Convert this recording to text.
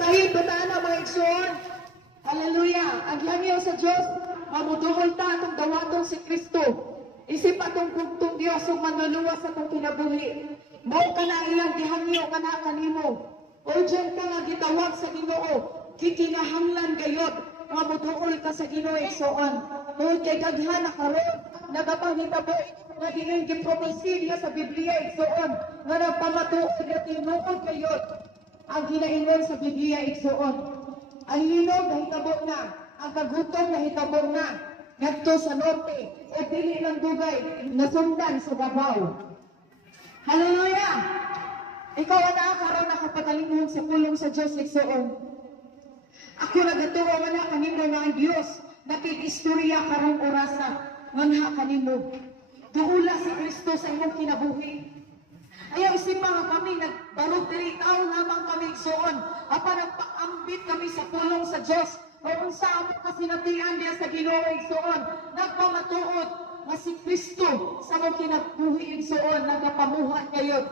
Sahib, bataan na mga igsoon. Hallelujah. Ang langyaw sa Diyos, mamuduhol ta atong dawaton si Kristo. Isip atong kugtong Diyos ang manluluwas sa atong kinabuhi. Mao ka na ilang gihangyo ka na kanimo. Urgent ka nga gitawag sa Ginoo. Kikinahanglan gayod. Mamuduhol ka sa Ginoo igsoon. Tungod kay daghan na karon nagapangitabo nga dinang gipropesilya sa Biblia igsoon nga nagpamatuod nga tinuod gayod ang ginaingon sa Biblia igsoon. Ang linog nahitabo na, ang kagutom nahitabo na, ngadto sa norte, o dili ng dugay, nasundan sa Davao. Hallelujah! Ikaw ana karon nakapagalingon sa pulong sa Dios igsoon. Ako nagatuwa man na kanimo nga ang Dios nakig-istorya karong orasa nganha kanimo. Duhula si Kristo sa imong kinabuhi. Ayaw isipa nga kami nagbalog diri taon lamang kami igsoon. Apan nagpaambit kami sa pulong sa Dios. Kung sa amo kasinatian diya sa Ginoo igsoon, nagpamatuod nga si Kristo sa mong kinabuhi igsoon nagapamuhat kayo.